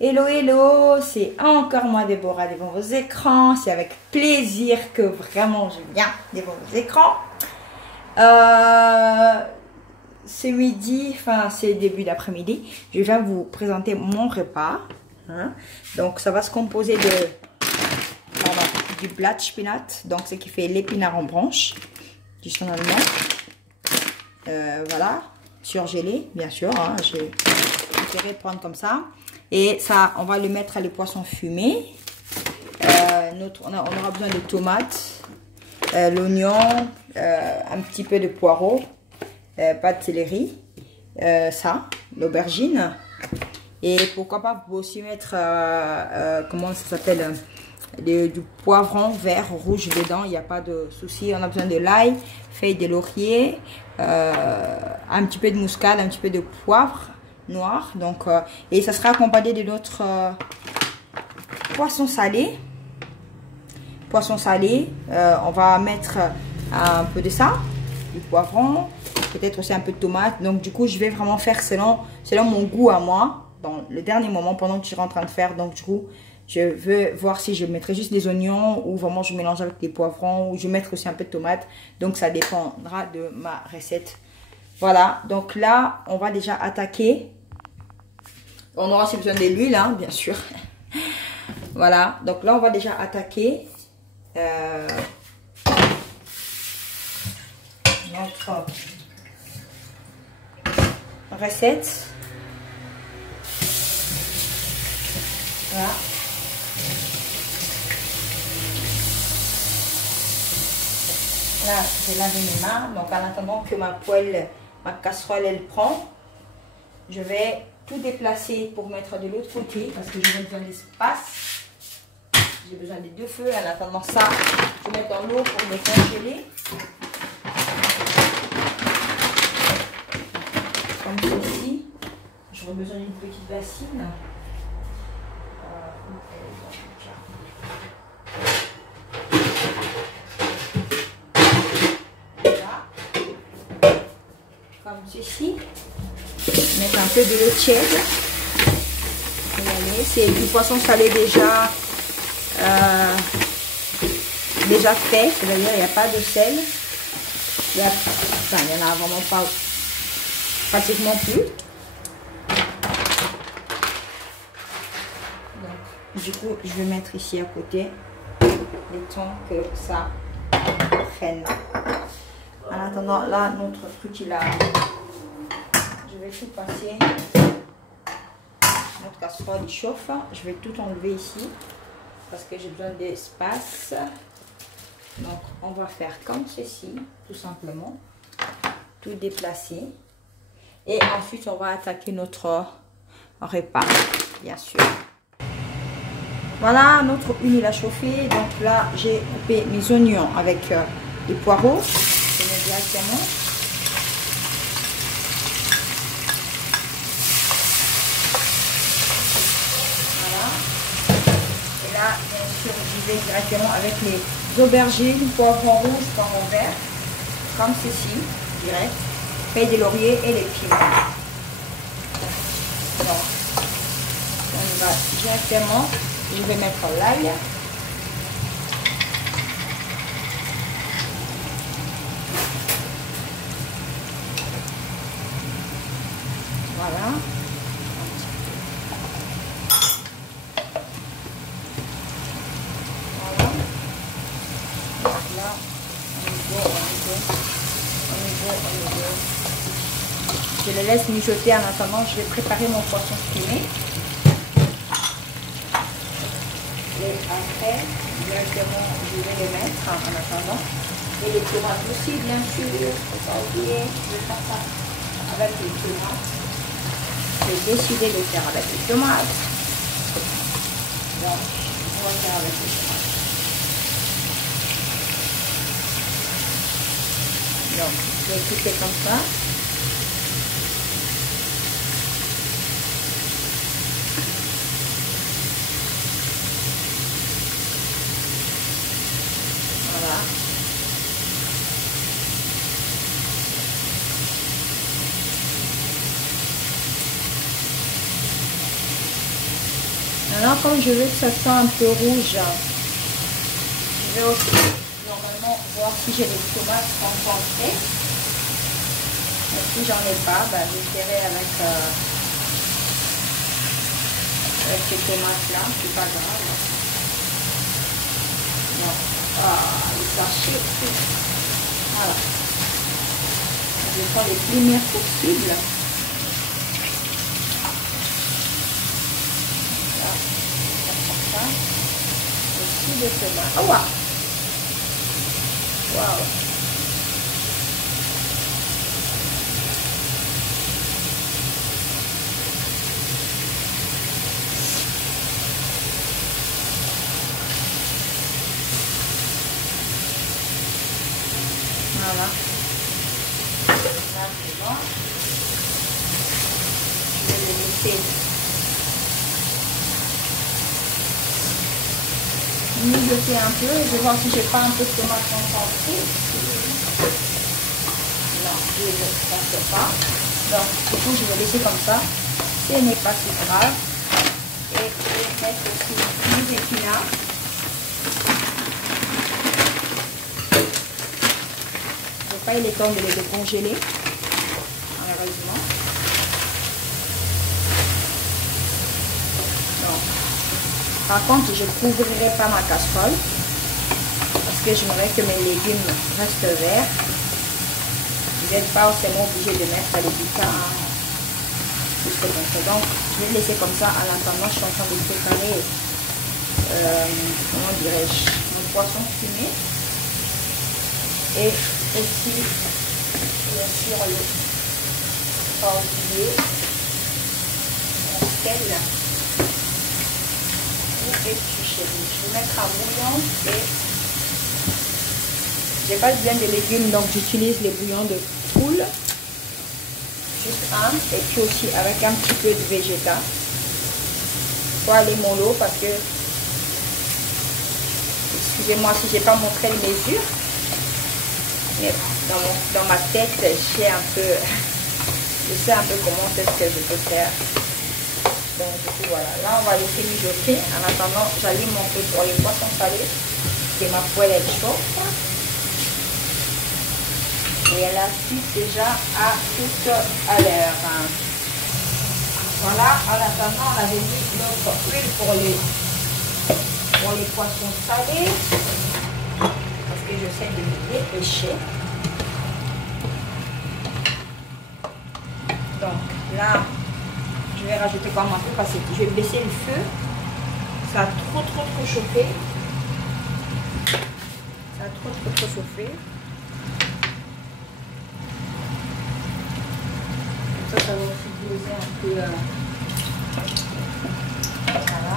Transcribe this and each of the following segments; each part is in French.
Hello, hello, c'est encore moi Déborah devant vos écrans. C'est avec plaisir que vraiment je viens devant vos écrans. C'est midi, enfin c'est début d'après-midi. Je viens vous présenter mon repas. Donc ça va se composer de du blatt spinat, donc ce qui fait l'épinard en branche, du son allemand. Voilà, surgelé bien sûr. J'ai préféré prendre comme ça. Et ça, on va le mettre à les poissons fumés. On aura besoin de tomates, l'oignon, un petit peu de poireaux, pas de céleri, l'aubergine. Et pourquoi pas vous aussi mettre, comment ça s'appelle, du poivron vert, rouge dedans. Il n'y a pas de souci. On a besoin de l'ail, feuilles de laurier, un petit peu de muscade, un petit peu de poivre noir, donc et ça sera accompagné de notre poisson salé. On va mettre un peu de ça, du poivron, peut-être aussi un peu de tomate. Donc du coup je vais vraiment faire selon mon goût à moi dans le dernier moment pendant que je suis en train de faire. Donc du coup je veux voir si je mettrai juste des oignons ou vraiment je mélange avec des poivrons, ou je vais mettre aussi un peu de tomate. Donc ça dépendra de ma recette. Voilà, donc là on va déjà attaquer. On aura aussi besoin de l'huile, bien sûr. Voilà, donc là on va déjà attaquer notre recette. Voilà. Là j'ai lavé mes mains, donc en attendant que ma casserole elle prend, je vais tout déplacer pour mettre de l'autre côté parce que j'ai besoin d'espace. J'ai besoin des deux feux. En attendant ça, je vais mettre dans l'eau pour les congeler. Comme ceci. J'aurai besoin d'une petite bassine. Voilà. Comme ceci. Mettre un peu de l'eau tiède. C'est du poisson salé déjà fait, c'est-à-dire il n'y a pas de sel. Il y en a vraiment pas, pratiquement plus. Donc, du coup, je vais mettre ici à côté le temps que ça prenne. En attendant, là, notre truc il a. Je vais tout passer. Notre casserole il chauffe. Je vais tout enlever ici parce que j'ai besoin d'espace. Donc on va faire comme ceci, tout simplement. Tout déplacer. Et ensuite on va attaquer notre repas, bien sûr. Voilà, notre huile a chauffé. Donc là j'ai coupé mes oignons avec les poireaux. Je mets directement. Là, bien sûr, j'y vais directement avec les aubergines, poivrons rouges, poivrons verts, comme ceci, direct, feuilles de laurier et les piments. Donc, on y va directement. Je vais mettre l'ail. Voilà. Je le laisse mijoter. En attendant, je vais préparer mon poisson fumé. Et après, directement, je vais les mettre en attendant. Et les tomates aussi, bien sûr. Il ne faut pas oublier, je vais faire ça avec les tomates. J'ai décidé de faire avec les tomates. Donc, on va faire avec les tomates. Donc, je vais couper comme ça. Voilà. Maintenant, comme je veux que ça soit un peu rouge, je vais aussi normalement voir si j'ai des tomates concentrées. Et si j'en ai pas, ben, j'essaierai avec ces tomates-là, c'est pas grave. Non. Ah, les sachets. Voilà. Je prends les lumières possibles. Là, comme ça. Aussi de tomates. Oh, wow. Wow. Voilà. Là, c'est bon. Je vais le laisser mijoter un peu. Je vais voir si j'ai pas un peu de tomate concentrée. Non, je ne pense pas. Donc, du coup, je vais laisser comme ça. Ce n'est pas si grave. Et je vais mettre aussi les épinards. Pas il est temps de les décongeler, malheureusement. Donc, par contre, je ne couvrirai pas ma casserole parce que j'aimerais que mes légumes restent verts. Vous n'êtes pas forcément obligé de mettre les butins juste comme ça. Donc, je vais laisser comme ça. En attendant, je suis en train de préparer, comment dirais-je, mon poisson fumé. Et aussi, bien sûr, le pas oublier mon sel ou épluché. Je vais mettre un bouillon et j'ai pas bien de légumes, donc j'utilise les bouillons de poule, juste un, et puis aussi avec un petit peu de végéta. Faut aller mollo parce que, excusez-moi si j'ai pas montré les mesures. Mais dans ma tête, je sais un peu comment est-ce que je peux faire. Donc du coup voilà, là on va laisser mijoter. En attendant, j'allume mon feu pour les poissons salés. Et ma poêle est chauffe. Et elle assiste déjà à toute à l'heure. Voilà, en attendant, on avait mis notre huile pour les poissons salés. Parce que j'essaie de me dépêcher. Donc là, je vais rajouter quand même un peu parce que je vais baisser le feu. Ça a trop chauffé. Ça a trop chauffé. Ça va aussi doser un peu. Voilà. Voilà.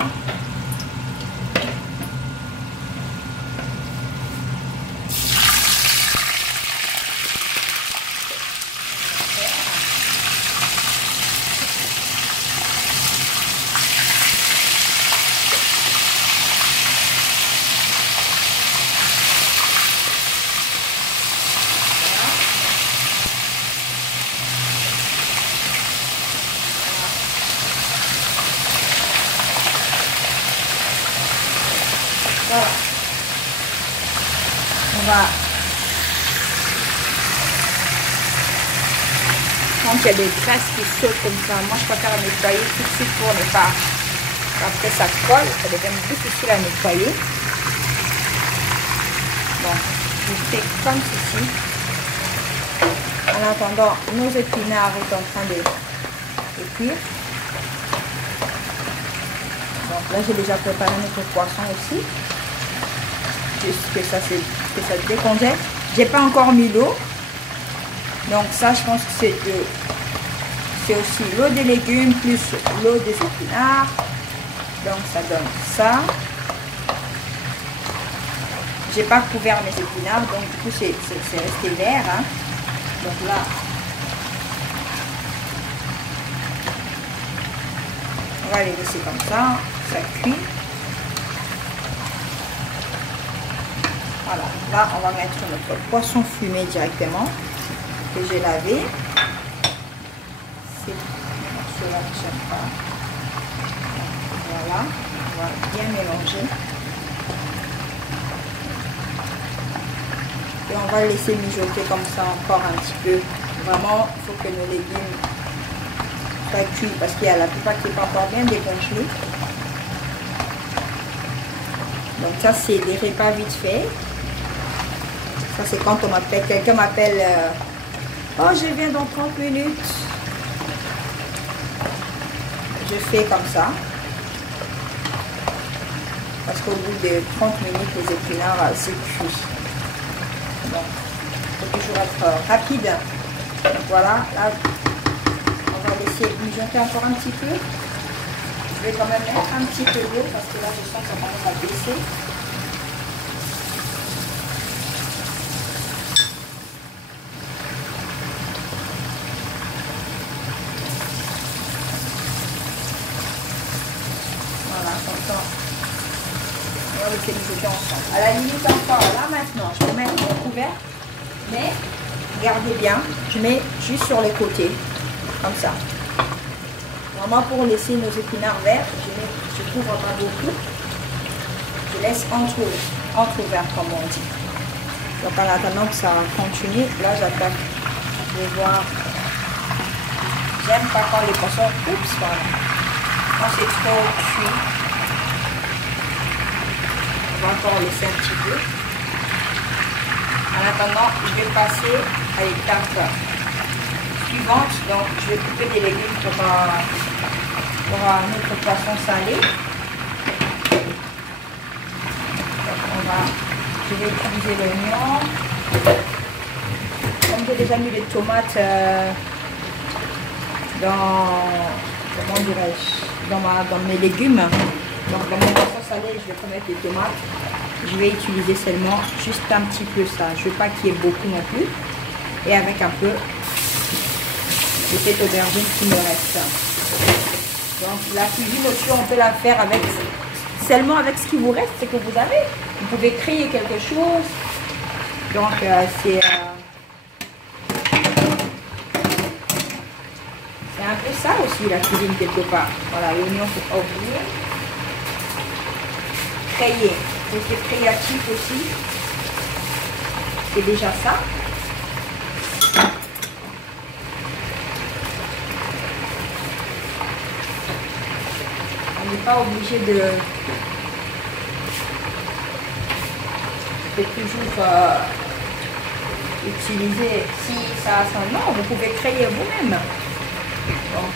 On va, quand il y a des graisses qui sautent comme ça, moi je préfère nettoyer tout de suite pour ne pas, après ça colle, ça devient difficile à nettoyer. Donc je fais comme ceci. En attendant, nos épinards sont en train de cuire. Donc là j'ai déjà préparé notre poisson aussi. Juste que ça se décongèle. J'ai pas encore mis l'eau. Donc ça je pense que c'est aussi l'eau des légumes plus l'eau des épinards. Donc ça donne ça. J'ai pas couvert mes épinards, donc du coup c'est resté vert. Hein. Donc là, on va les laisser comme ça cuit. Voilà, là on va mettre notre poisson fumé directement que j'ai lavé. C'est morceau là que j'aime pas. Voilà. bien mélanger. Et on va laisser mijoter comme ça encore un petit peu. Vraiment, il faut que nos légumes soient cuits parce qu'il y a la plupart qui n'est pas encore bien décongelé. Donc ça, c'est des repas vite fait. Ça, c'est quand on m'appelle, quelqu'un m'appelle, oh, je viens dans 30 minutes. Je fais comme ça. Parce qu'au bout de 30 minutes, les épinards, c'est cuit. Donc, il faut toujours être rapide. Donc voilà, là, on va laisser mijoter encore un petit peu. Je vais quand même mettre un petit peu d'eau parce que là, je sens que ça commence à baisser. Voilà, comme ça. Et on le fait mijoter ensemble. À la limite encore, là maintenant, je vais mettre mon couvert. Mais, regardez bien, je mets juste sur les côtés. Comme ça. Normalement, pour laisser nos épinards verts, je couvre pas beaucoup. Je laisse entre-ouvert, comme on dit. Donc, en attendant que ça continue, là, j'attaque. Je vais voir. J'aime pas quand les poissons, oups, voilà. Quand c'est trop cuit, on va encore laisser un petit peu. En attendant, je vais passer à l'étape suivante. Donc, je vais couper des légumes pour notre poisson salé. Donc, je vais utiliser l'oignon. Comme j'ai déjà mis les tomates comment dirais-je, dans mes légumes. Donc, dans mon poisson salé, je vais pas mettre les tomates. Je vais utiliser seulement juste un petit peu ça. Je ne veux pas qu'il y ait beaucoup non plus. Et avec un peu de cette aubergine qui me reste. Donc la cuisine aussi, on peut la faire avec seulement avec ce qui vous reste, ce que vous avez. Vous pouvez créer quelque chose. Donc c'est un peu ça aussi la cuisine quelque part. Voilà, l'oignon, faut pas oublier. Créer. C'est créatif aussi. C'est déjà ça. On n'est pas obligé de toujours utiliser si ça. Non, vous pouvez créer vous-même. Donc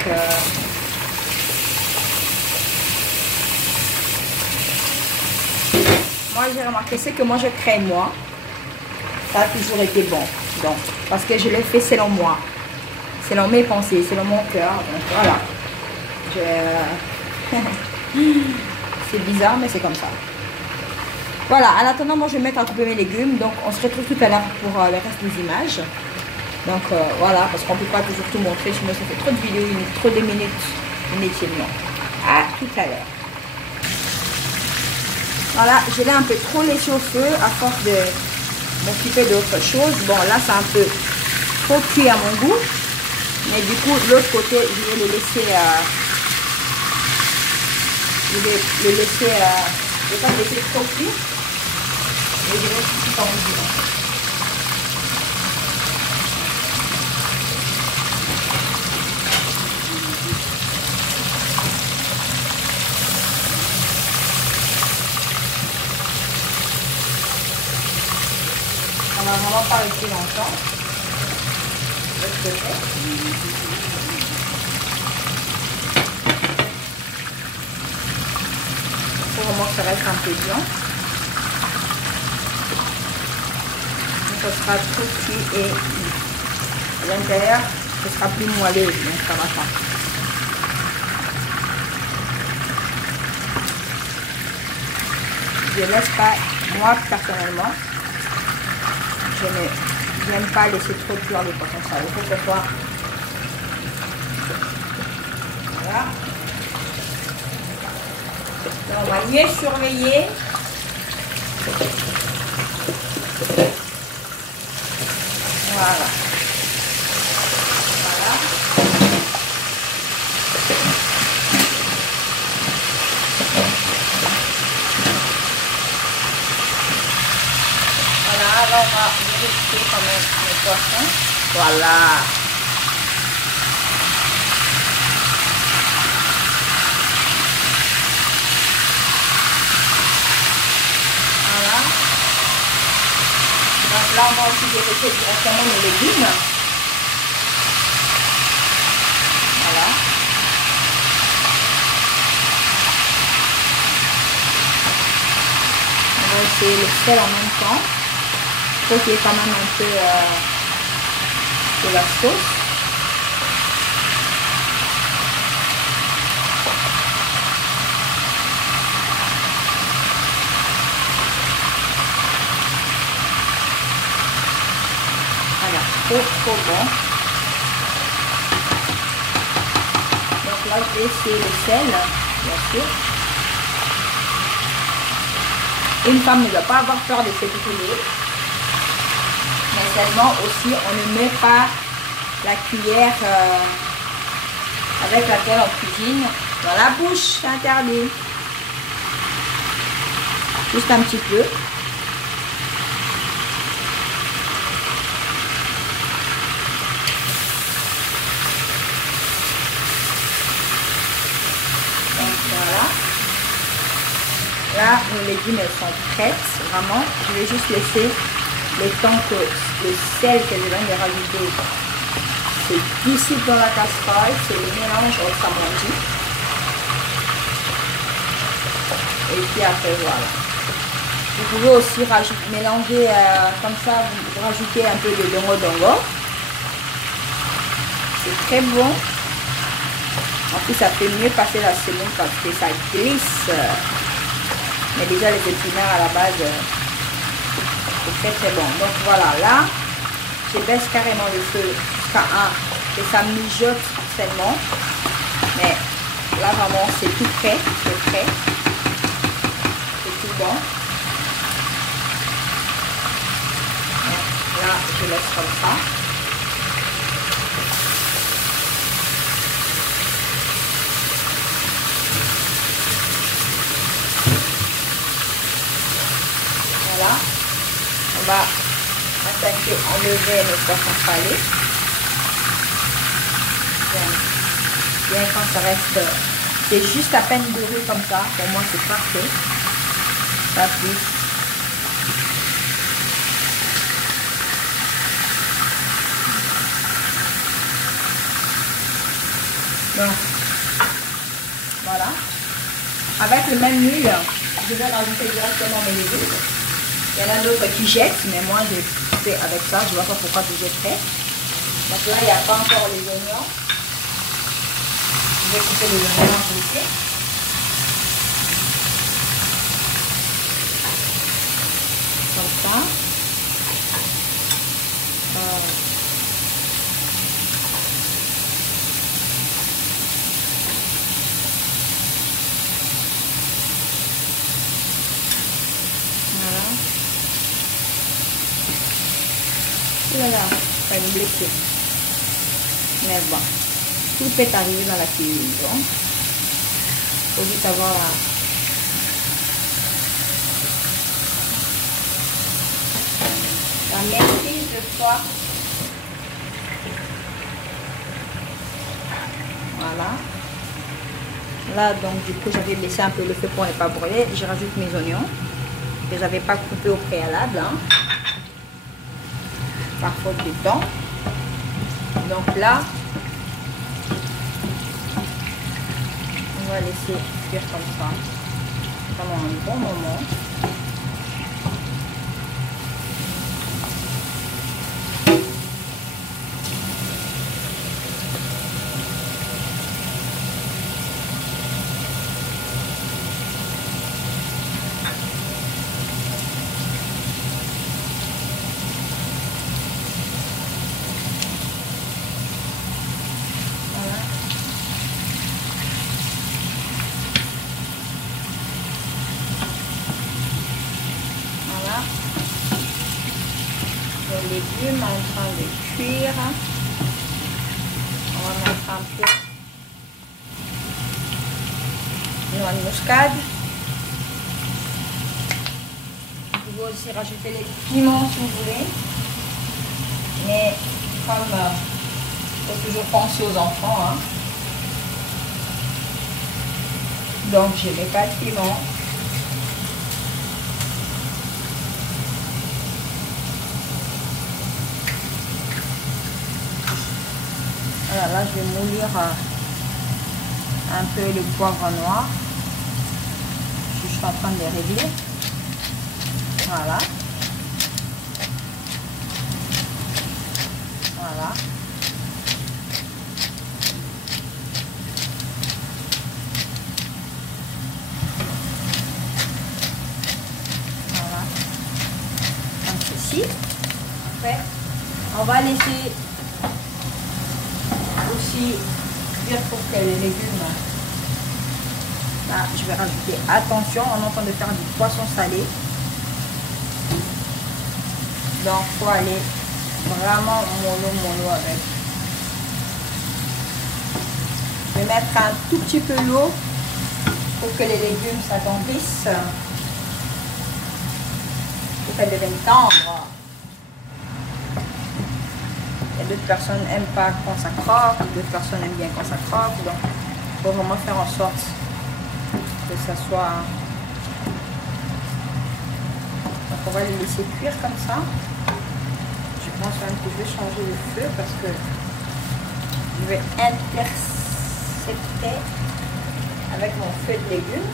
moi j'ai remarqué, c'est que moi je crée moi. Ça a toujours été bon. Donc, parce que je l'ai fait selon moi. Selon mes pensées, selon mon cœur. Donc voilà. C'est bizarre, mais c'est comme ça. Voilà, en attendant, moi je vais mettre à couper mes légumes. Donc on se retrouve tout à l'heure pour le reste des images. Donc voilà, parce qu'on ne peut pas toujours tout montrer, sinon ça fait trop de vidéos, trop de minutes inutilement. À tout à l'heure. Voilà, je l'ai un peu trop laissé au feu à force de m'occuper d'autres choses. Bon, là c'est un peu trop cuit à mon goût. Mais du coup, de l'autre côté, je vais le laisser... je vais le laisser... je ne vais pas le laisser trop cuit. Mais je vais aussi tout en vivant. On va vraiment pas rester longtemps. Il faut vraiment que ça reste un peu blanc. Ça sera trop cuit et à l'intérieur, ce sera plus moelleux, donc ça va pas. Je laisse pas, moi personnellement, je n'aime pas laisser trop cuire les poissons salés. Il faut que ce soit... Voilà. Là, on va mieux surveiller. Voilà. Voilà. là, on va vérifier quand même les poissons. Voilà. Voilà. Donc là, on va aussi vérifier directement les légumes. Voilà. On va essayer le sel en même temps. Il faut qu'il y ait quand même un peu de la sauce. Voilà, trop bon. Donc là, je vais essayer le sel, bien sûr. Une femme ne doit pas avoir peur de se brûler. Mais seulement aussi, on ne met pas la cuillère avec laquelle on cuisine dans la bouche, c'est interdit. Juste un petit peu. Donc voilà. Là, nos légumes elles sont prêtes, vraiment. Je vais juste laisser le temps que le sel que je viens de rajouter se dissipe dans la casserole, c'est le mélange au samandi. Et puis après, voilà. Vous pouvez aussi mélanger comme ça, vous rajoutez un peu de dongo. C'est très bon. En plus, ça fait mieux passer la semoule parce que ça glisse. Mais déjà, les épinards à la base, c'est très bon. Donc voilà, là, je baisse carrément le feu jusqu'à 1, que ça mijote seulement. Mais là, vraiment, c'est tout prêt. C'est prêt. C'est tout bon. Donc, là, je laisse comme ça. Voilà, on va attaquer, enlever nos poissons salés. Bien quand ça reste, c'est juste à peine doré comme ça, pour moi c'est parfait. Pas plus. Donc, voilà. Avec le même huile, je vais rajouter directement mes légumes. Il y en a d'autres qui jettent, mais moi j'ai fait avec ça, je ne vois pas pourquoi je jetterais. Donc là, il n'y a pas encore les oignons. Je vais couper les oignons aussi. Comme ça. Voilà, ça va me blesser. Mais bon, tout peut arriver dans la cuisine. Donc, il faut juste avoir la maîtrise de soi. Voilà. Là, donc, du coup, j'avais laissé un peu le feu pour ne pas brûler. Je rajoute mes oignons que j'avais pas coupés au préalable. Hein. Par faute de temps. Donc là, on va laisser cuire comme ça pendant un bon moment. Les légumes en train de cuire. On va mettre un peu de noix de muscade. Vous pouvez pouvez aussi rajouter les piments si vous voulez. Mais comme il faut toujours penser aux enfants, hein. Donc je ne mets pas de piment. Voilà, là je vais moulir un peu le poivre noir. Je suis en train de les régler. Voilà. Voilà. Voilà. Comme ceci. Après, on va laisser aussi cuire pour que les légumes. Là, je vais rajouter, attention, on est en train de faire du poisson salé. Donc, il faut aller vraiment mollo avec. Je vais mettre un tout petit peu d'eau pour que les légumes s'attendrissent. Pour qu'elles deviennent tendres. Il y a d'autres personnes n'aiment pas quand ça croque, d'autres personnes aiment bien quand ça croque. Donc, il faut vraiment faire en sorte que ça soit. Donc, on va les laisser cuire comme ça. Je pense même que je vais changer le feu parce que je vais intercepter avec mon feu de légumes.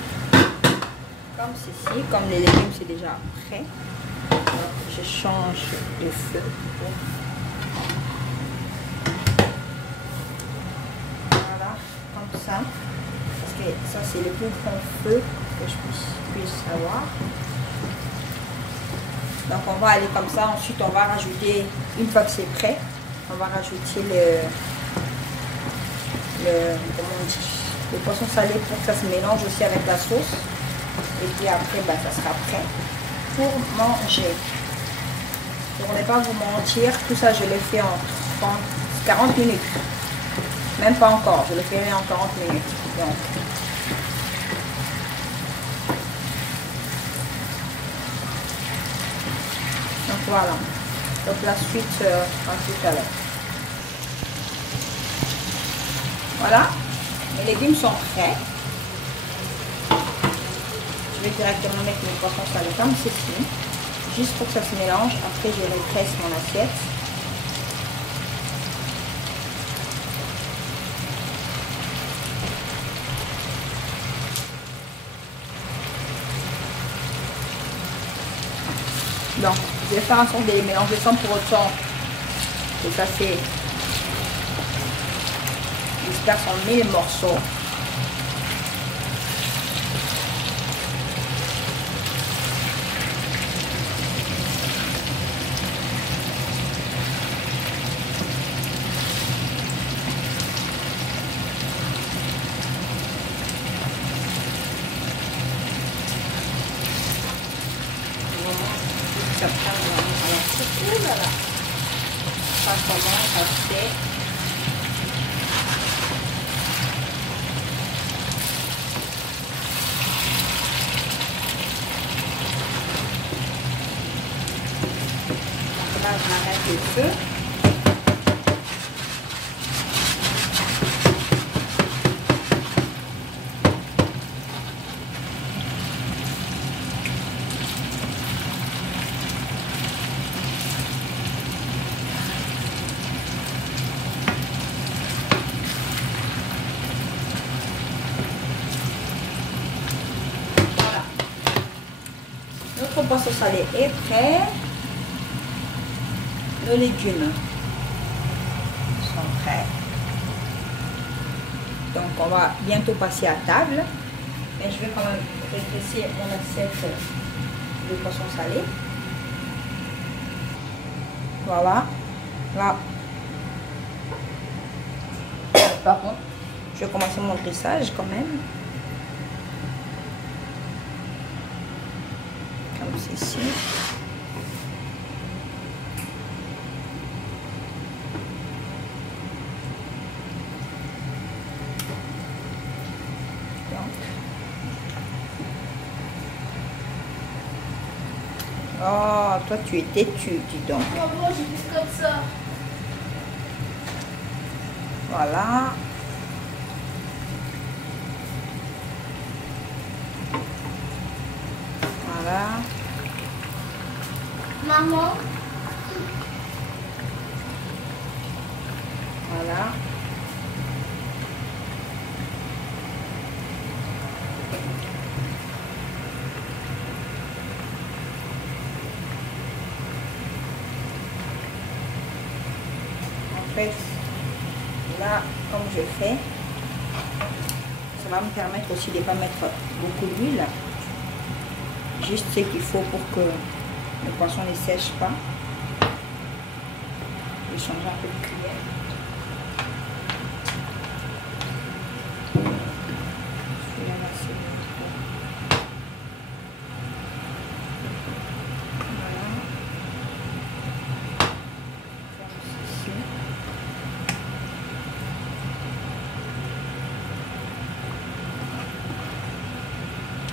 Comme ceci, comme les légumes c'est déjà prêt. Donc, je change le feu. Voilà, comme ça. Parce que ça c'est le plus grand feu que je puisse avoir. Donc on va aller comme ça, ensuite on va rajouter, une fois que c'est prêt, on va rajouter comment on dit, le poisson salé pour que ça se mélange aussi avec la sauce. Et puis après, bah, ça sera prêt pour manger. Pour ne pas vous mentir, tout ça je l'ai fait en 40 minutes. Même pas encore, je le ferai en 40 minutes. Donc voilà. Donc la suite tout à l'heure. Voilà. Mes légumes sont prêts. Je vais directement mettre mes poissons salés comme ceci. Juste pour que ça se mélange. Après je rétrécis mon assiette. Donc, je vais faire en sorte de les mélanger sans pour autant que ça fait disperse en 1000 morceaux. Ça prend vraiment là. Ça commence à faire. Là, j'arrête le feu. Notre poisson salé est prêt. Nos légumes sont prêts. Donc on va bientôt passer à table. Mais je vais quand même rétrécir mon assiette de poisson salé. Voilà. Là. Par contre, je vais commencer mon dressage quand même. Comme ceci. Oh, toi tu es têtu, dis donc. Maman, je fais comme ça. Voilà. Voilà. Maman. Voilà. En fait, là, comme je fais, ça va me permettre aussi de ne pas mettre beaucoup d'huile. Juste ce qu'il faut pour que le poisson ne sèche pas. Je vais changer un peu de cuillère.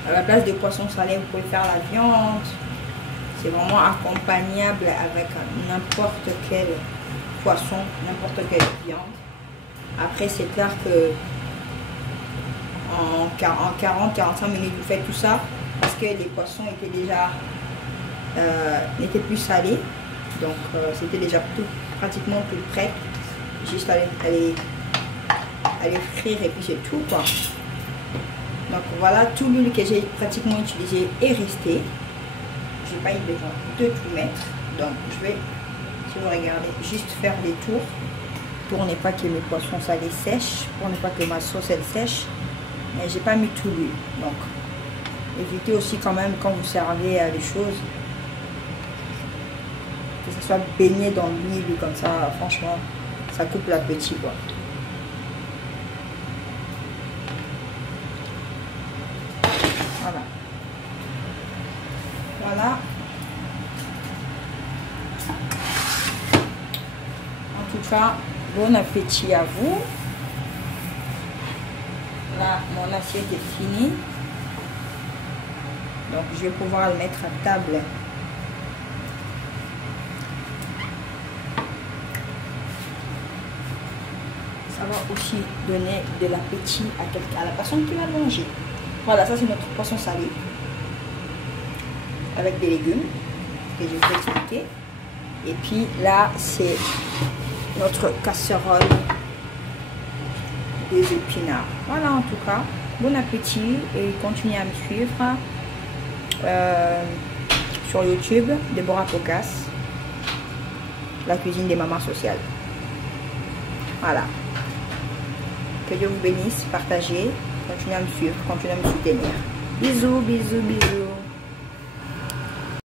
À la place de poisson salé, vous pouvez faire la viande. C'est vraiment accompagnable avec n'importe quel poisson, n'importe quelle viande. Après, c'est clair que en 40-45 minutes, vous faites tout ça parce que les poissons étaient déjà n'étaient plus salés. Donc, c'était déjà pratiquement tout prêt. Juste aller frire et puis c'est tout, quoi. Donc voilà, tout l'huile que j'ai pratiquement utilisé est resté. Je n'ai pas eu besoin de tout mettre. Donc je vais, si vous regardez, juste faire des tours pour ne pas que mes poissons salés sèchent, pour ne pas que ma sauce elle sèche. Mais j'ai pas mis tout l'huile. Donc évitez aussi quand même quand vous servez les choses que ça soit baigné dans l'huile comme ça. Franchement, ça coupe l'appétit, quoi. Voilà. Voilà. En tout cas, bon appétit à vous. Là, mon assiette est finie. Donc, je vais pouvoir le mettre à table. Ça va aussi donner de l'appétit à la personne qui va manger. Voilà, ça c'est notre poisson salé avec des légumes que je vais expliquer. Et puis là, c'est notre casserole des épinards. Voilà, en tout cas, bon appétit et continuez à me suivre sur YouTube, Deborah Pocas, la cuisine des mamans sociales. Voilà. Que Dieu vous bénisse, partagez, continuez à me suivre, continuez à me soutenir. Bisous, bisous, bisous.